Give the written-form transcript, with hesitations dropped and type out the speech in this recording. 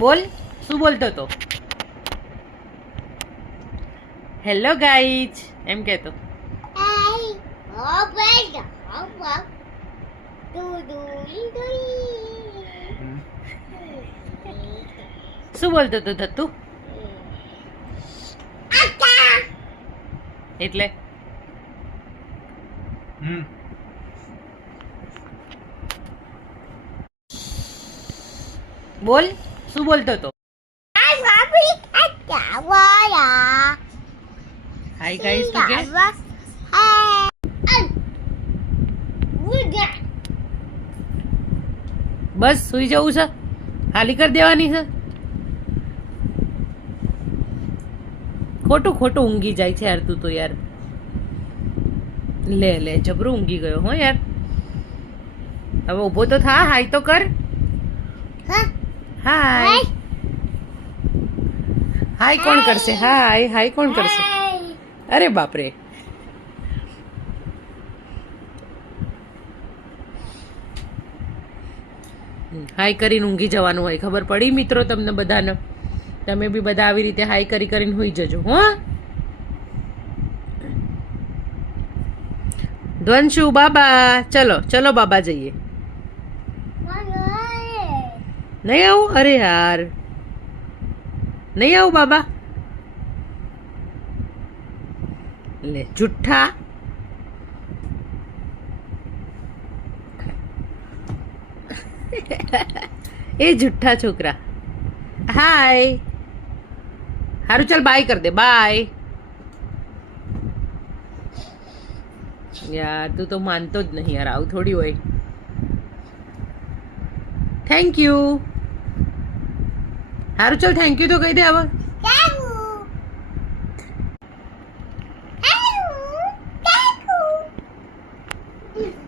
બોલ, શું બોલતો તો? હેલો ગાઈઝ એમ કહેતો. શું બોલતો તો ધત્તુ? એટલે બોલ, શું બોલતો તો? હાય ગાઈઝ તું કે? બસ સુઈ જવું છે? ખાલી કરી દેવાની છે? ખોટું ખોટું ઊંઘી જાય છે યાર તું તો યાર. લે લે જબરું ઊંઘી ગયો હો યાર. હવે ઊભો તો થા, હાય તો કર. હાય હાય કોણ કરશે? હાય હાય કોણ કરશે? અરે બાપરે. હાય કરીને ઊંઘી જવાનું હોય, ખબર પડી મિત્રો તમને બધાને? તમે બી બધા આવી રીતે હાય કરી કરીને હોઈ જજો હો. ધ્વંશુ બાબા, ચલો ચલો બાબા જઈએ. નહીં આવું? અરે યાર નહીં આવું બાબા. લે જુઠ્ઠા. એ જુઠ્ઠા છોકરા. હાય હારું ચાલ બાય કર દે. બાય. યાર તું તો માનતો જ નહીં યાર, આવું થોડી હોય. Thank you. હારું ચાલ થેન્ક યુ તો કહી દે હવે.